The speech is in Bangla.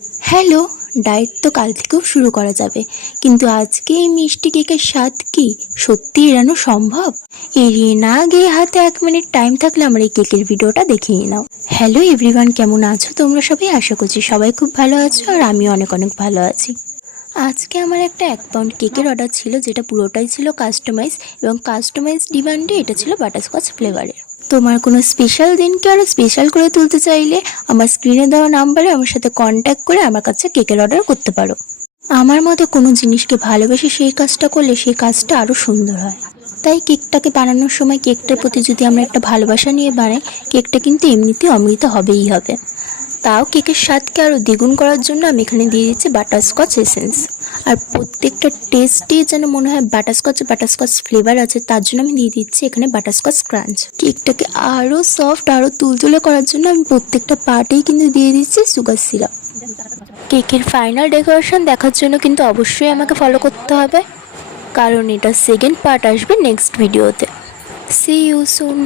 হ্যালো, ডায়েট তো কাল থেকেও শুরু করা যাবে, কিন্তু আজকে এই মিষ্টি কেকের স্বাদ কি সত্যি এড়ানো সম্ভব? এড়িয়ে না গিয়ে হাতে 1 মিনিট টাইম থাকলে আমার এই কেকের ভিডিওটা দেখেই নাও। হ্যালো এভরিওয়ান, কেমন আছো তোমরা সবাই? আশা করছি সবাই খুব ভালো আছো আর আমিও অনেক অনেক ভালো আছি। আজকে আমার একটা 1 পাউন্ড কেকের অর্ডার ছিল, যেটা পুরোটাই ছিল কাস্টমাইজ, এবং কাস্টমাইজ ডিমান্ডে এটা ছিল বাটারস্কচ ফ্লেভারের। তোমার কোনো স্পেশাল দিনকে আরও স্পেশাল করে তুলতে চাইলে আমার স্ক্রিনে দেওয়া নাম্বারে আমার সাথে কন্ট্যাক্ট করে আমার কাছে কেকের অর্ডার করতে পারো। আমার মতে কোনো জিনিসকে ভালোবেসে সেই কাজটা করলে সেই কাজটা আরও সুন্দর হয়। তাই কেকটাকে বানানোর সময় কেকটার প্রতি যদি আমরা একটা ভালোবাসা নিয়ে বানাই, কেকটা কিন্তু এমনিতে অমৃত হবেই হবে। তাও কেকের স্বাদকে আরও দ্বিগুণ করার জন্য আমি এখানে দিয়ে দিচ্ছি বাটারস্কচ এসেন্স। আর প্রত্যেকটা টেস্টে যেন মনে হয় বাটারস্কচ ফ্লেভার আছে, তার জন্য আমি দিয়ে দিচ্ছি এখানে বাটারস্কচ ক্রাঞ্চ। কেকটাকে আরও সফট আরও তুলতুলে করার জন্য আমি প্রত্যেকটা পার্টেই কিন্তু দিয়ে দিচ্ছি সুগার সিরাপ। কেকের ফাইনাল ডেকোরেশন দেখার জন্য কিন্তু অবশ্যই আমাকে ফলো করতে হবে, কারণ এটা সেকেন্ড পার্ট আসবে নেক্সট ভিডিওতে। See you soon.